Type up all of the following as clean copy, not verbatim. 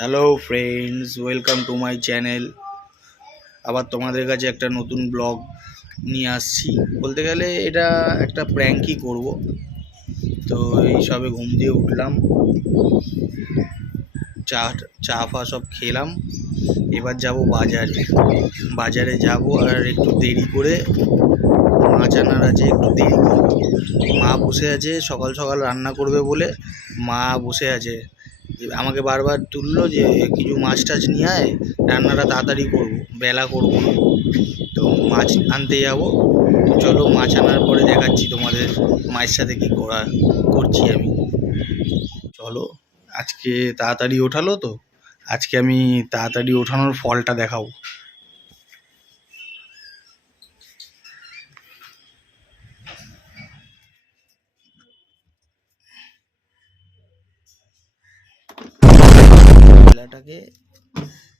Hello friends, welcome to my channel. আবার তোমাদের কাছে একটা নতুন ব্লগ নিয়ে আসছি। বলতে গেলে এটা একটা প্র্যাঙ্কই করব। তো এই সবে ঘুম দিয়ে উঠলাম, চা চা ফা সব খেলাম। এবার যাব বাজারে যাব, আর একটু দেরি করে মাছ আনার আছে, একটু দেরি করব। মা বসে আছে, সকাল সকাল রান্না করবে বলে মা বসে আছে। আমাকে বারবার তুললো যে কিছু মাছ টাছ নিয়ে আয়, রান্নাটা তাড়াতাড়ি করবো, বেলা করবো না। তো মাছ আনতে যাব। চলো, মাছ আনার পরে দেখাচ্ছি তোমাদের মায়ের সাথে কী করছি আমি। চলো, আজকে তাড়াতাড়ি ওঠালো তো, আজকে আমি তাড়াতাড়ি ওঠানোর ফলটা দেখাবো। বেলাটাকে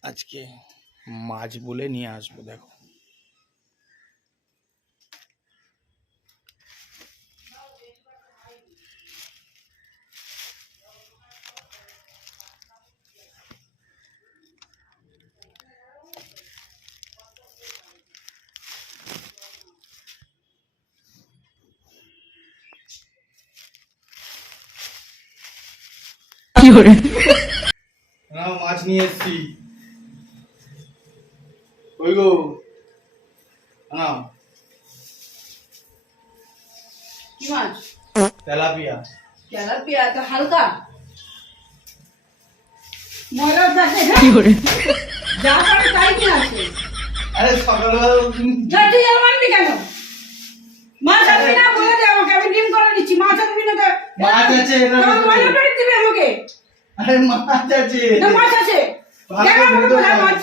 আজকে মাছ বলে নিয়ে আসবো, দেখো। মাছ নিয়ে এসছি, ওই গো। কি মাছ? তেলাপিয়া। তেলাপিয়া তো হালকা ময়লার দাঁতে যা পারে তাই কি আছে? আরে সকালবেলা তুই আর মানবি কেন? মাছ আনবি না বলে দে আমাকে, আমি ডিম করে দিচ্ছি। মাছ আনবি না? মাছ আছে, ময়লা করে দিবি আমাকে। আরে মাছ আছে, মাছ আছে, দেখা আমাকে কোথায় মাছ।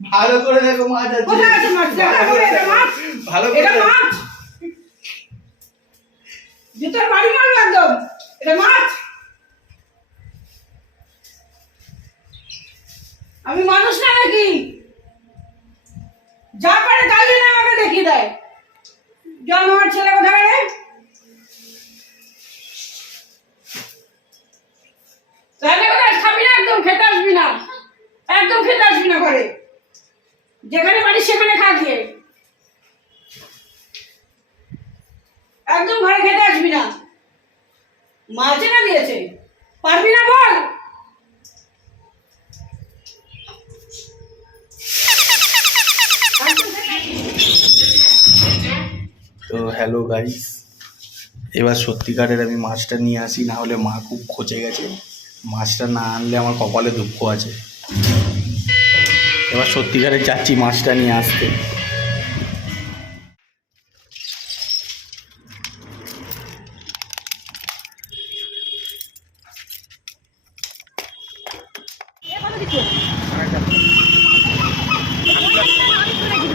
ভালো করে দেখো, মাছ আছে। কোথায় আছে মাছ? দেখা করে এটা মাছ, ভালো করে। এটা মাছ, জুতোর বাড়ি মারবো একদম। এটা মাছ। আমি মানুষ না নাকি? যা পারে তাই না আমাকে দেখিয়ে দেয়। জন আমার ছেলে কোথায় রে? তাহলে কোথায় খাবি না? একদম খেতে আসবি না, একদম খেতে আসবি না ঘরে। যেখানে পারিস সেখানে খা গিয়ে, একদম ঘরে খেতে আসবি না। মাছ এনে দিয়েছে, পারবি না বল? তো হ্যালো গাইস, এবার সত্যিকারের আমি মাছটা নিয়ে আসি, না হলে মা খুব খচে গেছে। মাছটা না আনলে আমার কপালে দুঃখ আছে। এবার সত্যিকারের যাচ্ছি মাছটা নিয়ে আসতে।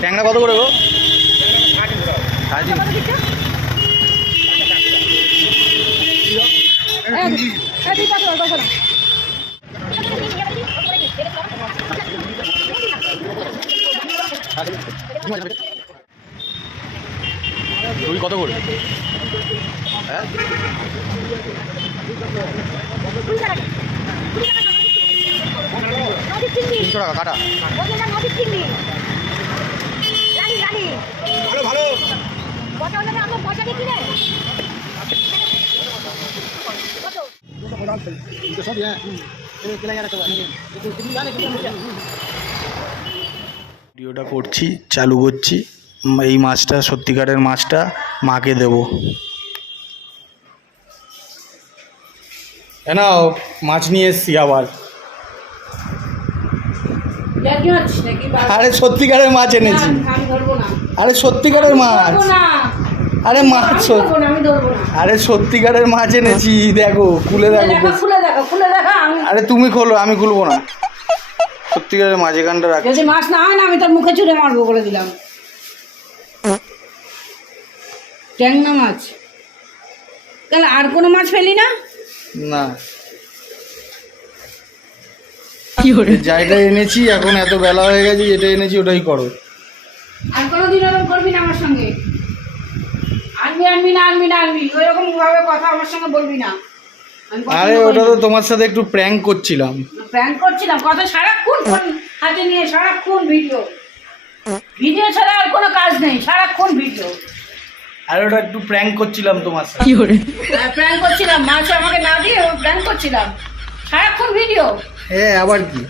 ট্যাংরা কত করে গো? রুই কত করে? হ্যাঁ, 300 টাকা কাটা। ভালো ভালো ভিডিওটা করছি, চালু করছি। এই মাছটা, সত্যিকারের মাছটা মাকে দেবো। নাও, মাছ নিয়ে এসছি আবার। আরে সত্যিকারের মাছ এনেছি। আরে সত্যিকারের মাছ। আরে মাছ, আরে সত্যিকারের মাছ এনেছি। দেখো, খুলে দেখো। আরে তুমি খোলো, আমি খুলবো না। সত্যিকারের মাছ এখানটা রাখ। যদি মাছ না হয় না, আমি তোর মুখে ছুঁড়ে মারবো বলে দিলাম। ট্যাংরা মাছ। তাহলে আর কোনো মাছ ফেলি না? না, যাইটা এনেছি, এখন এত বেলা হয়ে গেছে, যেটা এনেছি ওটাই করো। আর কোনোদিন ওরকম করবি না আমার সঙ্গে। আনবি আনবি না, আনবি না আনবি, ওইরকম ভাবে কথা আমার সঙ্গে বলবি না। আরে ওটা তো তোমার সাথে একটু প্র্যাঙ্ক করছিলাম। প্র্যাঙ্ক করছিলাম কত, সারাক্ষণ ফোন হাতে নিয়ে সারাক্ষণ ভিডিও ভিডিও ছাড়া আর কোনো কাজ নেই, সারাক্ষণ ভিডিও। আর ওটা একটু প্র্যাঙ্ক করছিলাম তোমার সাথে। প্র্যাঙ্ক করছিলাম, মাছ আমাকে না দিয়ে প্র্যাঙ্ক করছিলাম, সারাক্ষণ ভিডিও। হ্যাঁ, আবার কি?